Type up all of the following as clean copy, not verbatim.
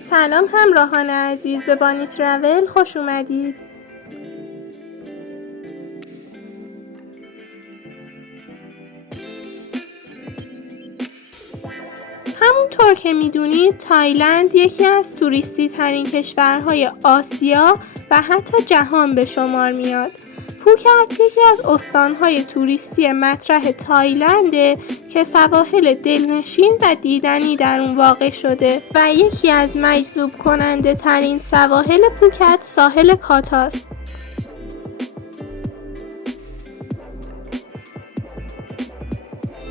سلام همراهان عزیز، به بانی ترول خوش اومدید. همونطور که میدونید تایلند یکی از توریستی ترین کشورهای آسیا و حتی جهان به شمار میاد. پوکت یکی از استانهای توریستی مطرح تایلنده که سواحل دلنشین و دیدنی در اون واقع شده و یکی از مجذوب کننده ترین سواحل پوکت ساحل کاتاست.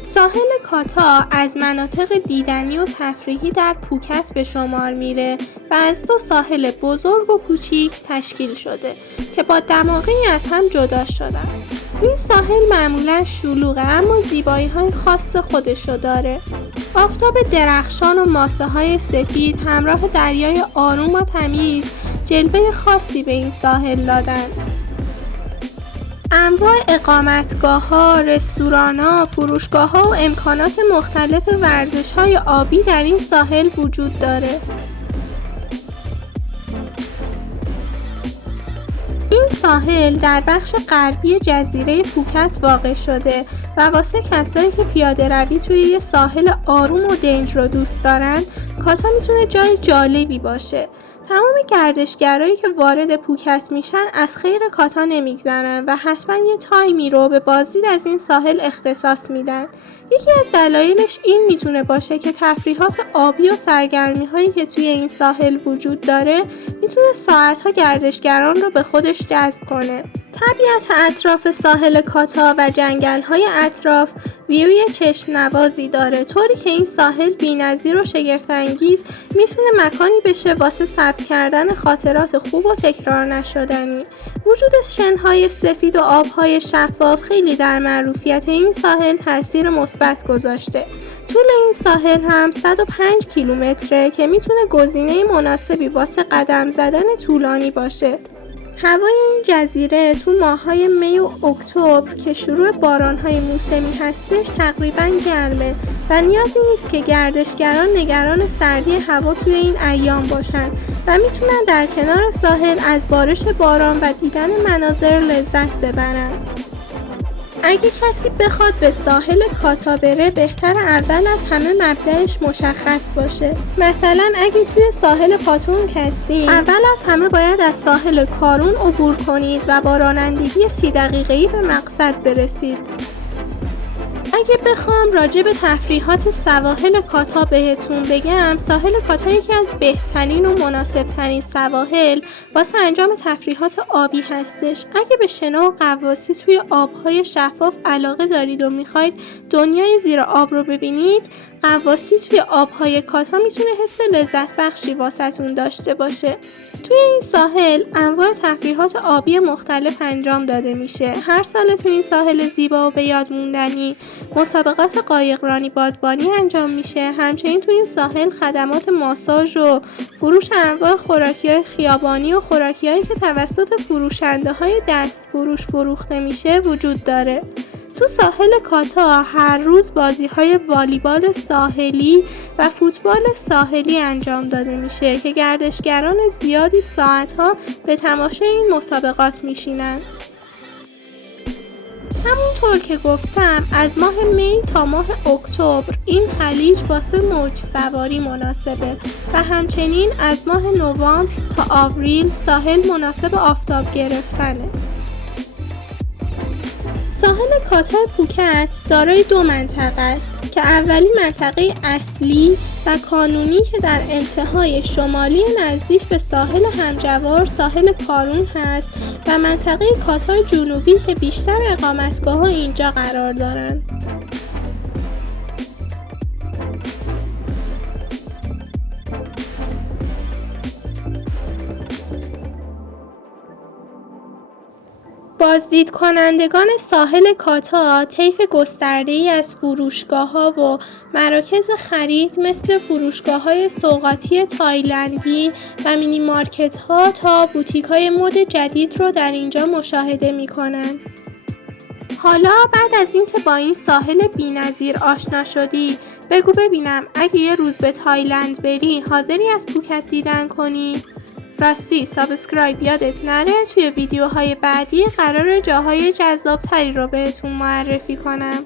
ساحل کاتا از مناطق دیدنی و تفریحی در پوکت به شمار میره و از دو ساحل بزرگ و کوچیک تشکیل شده که با دماغی از هم جدا شدن. این ساحل معمولا شلوغه اما زیبایی‌های خاص خودشو داره. آفتاب درخشان و ماسه‌های سفید همراه دریای آروم و تمیز جلوه خاصی به این ساحل دادن. انواع اقامتگاه‌ها، رستوران‌ها، فروشگاه‌ها و امکانات مختلف ورزش‌های آبی در این ساحل وجود داره. این ساحل در بخش غربی جزیره پوکت واقع شده و واسه کسایی که پیاده روی توی یه ساحل آروم و دنج رو دوست دارن، کاتا میتونه جای جالبی باشه. تمام گردشگرایی که وارد پوکت میشن از خیر کاتا نمیگذرن و حتما یه تایمی رو به بازدید از این ساحل اختصاص میدن. یکی از دلایلش این میتونه باشه که تفریحات آبی و سرگرمی هایی که توی این ساحل وجود داره میتونه ساعتها گردشگران رو به خودش جذب کنه. طبیعت اطراف ساحل کاتا و جنگل‌های اطراف ویوی چشم نوازی داره، طوری که این ساحل بی‌نظیر و شگفت‌انگیز میتونه مکانی بشه واسه ثبت کردن خاطرات خوب و تکرار نشدنی. وجود شن‌های سفید و آب‌های شفاف خیلی در معروفیت این ساحل تاثیر مثبت گذاشته. طول این ساحل هم 105 کیلومتره که میتونه گزینه مناسبی واسه قدم زدن طولانی باشه. هوای این جزیره تو ماه‌های می و اکتبر که شروع باران‌های موسمی هستش تقریباً گرمه و نیازی نیست که گردشگران نگران سردی هوا توی این ایام باشن و میتونن در کنار ساحل از بارش باران و دیدن مناظر لذت ببرن. اگه کسی بخواد به ساحل کاتا بره بهتر اول از همه مبدأش مشخص باشه. مثلا اگه توی ساحل پاتونگ هستید اول از همه باید از ساحل کارون عبور کنید و با رانندگی 30 دقیقه‌ای به مقصد برسید. اگه بخوام راجع به تفریحات سواحل کاتا بهتون بگم، ساحل کاتا یکی از بهترین و مناسب ترین سواحل واسه انجام تفریحات آبی هستش. اگه به شنا و غواصی توی آبهای شفاف علاقه دارید و میخواید دنیای زیر آب رو ببینید، غواصی توی آبهای کاتا میتونه حس لذت بخشی واسهتون داشته باشه. توی این ساحل انواع تفریحات آبی مختلف انجام داده میشه. هر سال توی این ساحل زیبا و به یاد موندنی مسابقات قایقرانی بادبانی انجام میشه. همچنین توی این ساحل خدمات ماساژ و فروش انواع خوراکی‌های خیابانی و خوراکی‌هایی که توسط فروشنده‌های دست فروش فروخته میشه وجود داره. تو ساحل کاتا هر روز بازی‌های والیبال ساحلی و فوتبال ساحلی انجام داده میشه که گردشگران زیادی ساعت‌ها به تماشای این مسابقات میشینن. همونطور که گفتم از ماه می تا ماه اکتبر این خلیج واسه موج سواری مناسبه و همچنین از ماه نوامبر تا آوریل ساحل مناسب آفتاب گرفتنه. ساحل کاتا پوکت دارای 2 منطقه است که اولی منطقه اصلی و کانونی که در انتهای شمالی نزدیک به ساحل همجوار ساحل کارون هست و منطقه کاتا جنوبی که بیشتر اقامتگاه‌ها اینجا قرار دارند. بازدید کنندگان ساحل کاتا طیف گسترده‌ای از فروشگاه‌ها و مراکز خرید مثل فروشگاه‌های سوغاتی تایلندی و مینی مارکت‌ها تا بوتیک‌های مد جدید رو در اینجا مشاهده می‌کنن. حالا بعد از اینکه با این ساحل بی‌نظیر آشنا شدی، بگو ببینم اگه یه روز به تایلند بری حاضری از پوکت دیدن کنی؟ راستی سابسکرایب یادت نره، توی ویدیوهای بعدی قرار جاهای جذابتری رو بهتون معرفی کنم.